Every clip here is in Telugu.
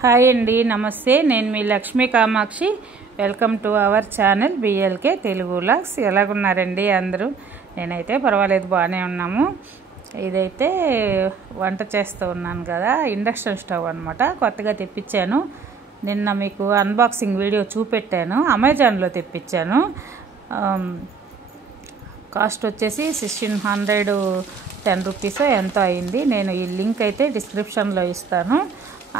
హాయ్ అండి, నమస్తే. నేను మీ Lakshmi Kamakshi. Welcome to our channel BLK Telugu vlogs. ఎలాగున్నారండి అందరూ? నేనైతే పర్వాలేదు, బాగానే ఉన్నాము. ఇదైతే వంట చేస్తూ ఉన్నాను కదా, ఇండక్షన్ స్టవ్ అనమాట. కొత్తగా తెప్పించాను. నిన్న మీకు అన్బాక్సింగ్ వీడియో చూపెట్టాను. అమెజాన్లో తెప్పించాను. కాస్ట్ వచ్చేసి 1610 రూపీస్ ఎంతో అయింది. నేను ఈ లింక్ అయితే డిస్క్రిప్షన్లో ఇస్తాను.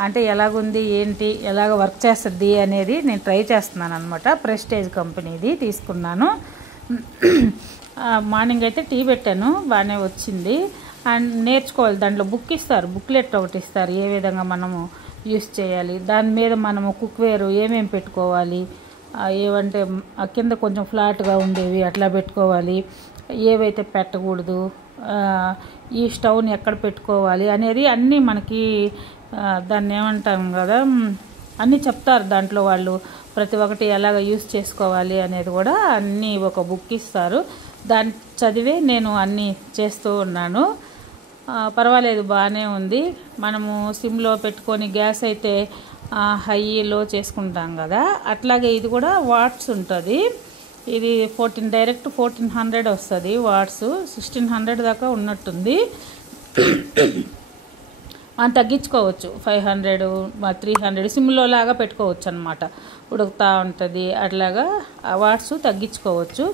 అంటే ఎలాగుంది, ఏంటి, ఎలాగ వర్క్ చేస్తుంది అనేది నేను ట్రై చేస్తున్నాను అనమాట. ప్రెస్టేజ్ కంపెనీది తీసుకున్నాను. మార్నింగ్ అయితే టీ పెట్టాను, బాగానే వచ్చింది. అండ్ నేర్చుకోవాలి, దాంట్లో బుక్ ఇస్తారు, బుక్లెట్ ఒకటి ఇస్తారు, ఏ విధంగా మనము యూస్ చేయాలి, దాని మీద మనము కుక్వేర్ ఏమేమి పెట్టుకోవాలి, ఏవంటే కింద కొంచెం ఫ్లాట్గా ఉండేవి అట్లా పెట్టుకోవాలి, ఏవైతే పెట్టకూడదు, ఈ స్టవ్ని ఎక్కడ పెట్టుకోవాలి అనేది అన్నీ మనకి దాన్ని ఏమంటాం కదా, అన్నీ చెప్తారు దాంట్లో వాళ్ళు. ప్రతి ఒక్కటి ఎలాగ యూస్ చేసుకోవాలి అనేది కూడా అన్నీ ఒక బుక్ ఇస్తారు. దాన్ని చదివే నేను అన్నీ చేస్తూ ఉన్నాను. పర్వాలేదు, బాగానే ఉంది. మనము సిమ్లో పెట్టుకొని గ్యాస్ అయితే హైలో చేసుకుంటాం కదా, అట్లాగే ఇది కూడా వాట్స్ ఉంటుంది. ఇది డైరెక్ట్ 1400 వస్తుంది వాట్స్. 1600 దాకా ఉన్నట్టుంది. మనం తగ్గించుకోవచ్చు, 500 300 సిమ్లో లాగా పెట్టుకోవచ్చు అనమాట. ఉడుకుతూ ఉంటుంది, అట్లాగా వాట్స్ తగ్గించుకోవచ్చు.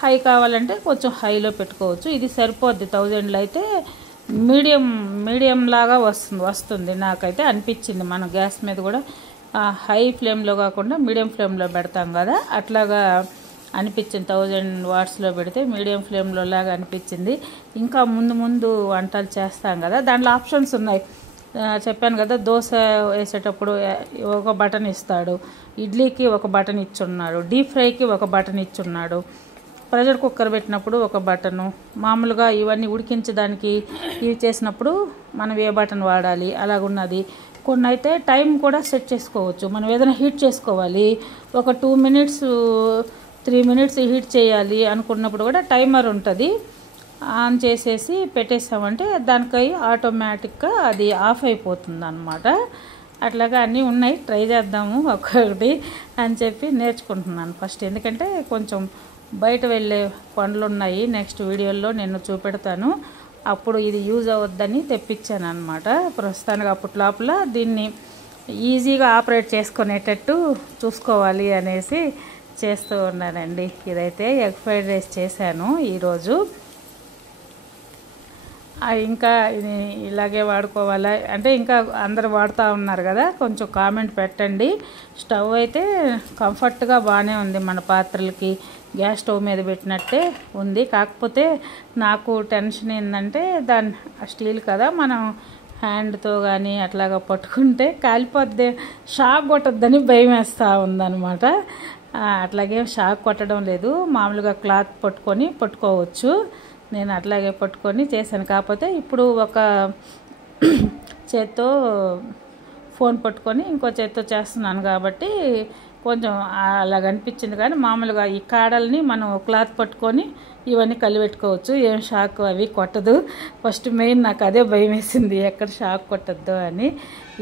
హై కావాలంటే కొంచెం హైలో పెట్టుకోవచ్చు. ఇది సరిపోద్ది. 1000లో అయితే మీడియం లాగా వస్తుంది నాకైతే అనిపించింది. మనం గ్యాస్ మీద కూడా హై ఫ్లేమ్లో కాకుండా మీడియం ఫ్లేమ్లో పెడతాం కదా, అట్లాగా అనిపించింది. 1000 వాట్స్లో పెడితే మీడియం ఫ్లేమ్లో లాగా అనిపించింది. ఇంకా ముందు వంటలు చేస్తాం కదా, దాంట్లో ఆప్షన్స్ ఉన్నాయి. చెప్పాను కదా, దోశ వేసేటప్పుడు ఒక బటన్ ఇస్తాడు, ఇడ్లీకి ఒక బటన్ ఇచ్చున్నాడు, డీప్ ఫ్రైకి ఒక బటన్ ఇచ్చున్నాడు, ప్రెషర్ కుక్కర్ పెట్టినప్పుడు ఒక బటను, మామూలుగా ఇవన్నీ ఉడికించడానికి ఇది చేసినప్పుడు మనం ఏ బటన్ వాడాలి అలాగున్నది. కొన్ని అయితే టైం కూడా సెట్ చేసుకోవచ్చు. మనం ఏదైనా హీట్ చేసుకోవాలి, ఒక 2 minutes 3 minutes హీట్ చేయాలి అనుకున్నప్పుడు కూడా టైమర్ ఉంటుంది. ఆన్ చేసేసి పెట్టేసామంటే దానికి ఆటోమేటిక్గా అది ఆఫ్ అయిపోతుంది అనమాట. అట్లాగా అన్నీ ఉన్నాయి. ట్రై చేద్దాము ఒక్కొక్కటి అని చెప్పి నేర్చుకుంటున్నాను ఫస్ట్. ఎందుకంటే కొంచెం బయట వెళ్ళే పనులు ఉన్నాయి, నెక్స్ట్ వీడియోలో నేను చూపెడతాను. అప్పుడు ఇది యూజ్ అవ్వద్దని తెప్పించాను అనమాట. ప్రస్తుతానికి అప్పట్లోపల దీన్ని ఈజీగా ఆపరేట్ చేసుకునేటట్టు చూసుకోవాలి అనేసి చేస్తూ ఉన్నానండి. ఇదైతే ఎగ్ ఫ్రైడ్ రైస్ చేశాను ఈరోజు. ఇంకా ఇది ఇలాగే వాడుకోవాలా అంటే, ఇంకా అందరు వాడుతూ ఉన్నారు కదా, కొంచెం కామెంట్ పెట్టండి. స్టవ్ అయితే కంఫర్ట్గా బాగానే ఉంది, మన పాత్రలకి గ్యాస్ స్టవ్ మీద పెట్టినట్టే ఉంది. కాకపోతే నాకు టెన్షన్ ఏంటంటే, స్టీల్ కదా, మనం హ్యాండ్తో కానీ అట్లాగా పట్టుకుంటే కాలిపోద్ది, షాక్ కొట్టద్దని భయం వేస్తూ ఉందన్నమాట. అట్లాగే షాక్ కొట్టడం లేదు, మామూలుగా క్లాత్ పట్టుకోవచ్చు. నేను అట్లాగే పట్టుకొని చేశాను. కాకపోతే ఇప్పుడు ఒక చేత్తో ఫోన్ పట్టుకొని ఇంకో చేత్తో చేస్తున్నాను కాబట్టి కొంచెం అలాగ అనిపించింది. కానీ మామూలుగా ఈ కాడల్ని మనం క్లాత్ పట్టుకొని ఇవన్నీ కలిపెట్టుకోవచ్చు, ఏం షాక్ అవి కొట్టదు. ఫస్ట్ మెయిన్ నాకు అదే భయం వేసింది, ఎక్కడ షాక్ కొట్టద్దు అని.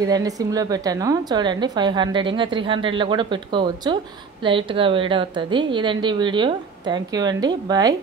ఇదండి సిమ్లో పెట్టాను చూడండి. 500 ఇంకా 300లో కూడా పెట్టుకోవచ్చు, లైట్గా వేడవుతుంది. ఇదండి వీడియో. థ్యాంక్ యూ అండి, బాయ్.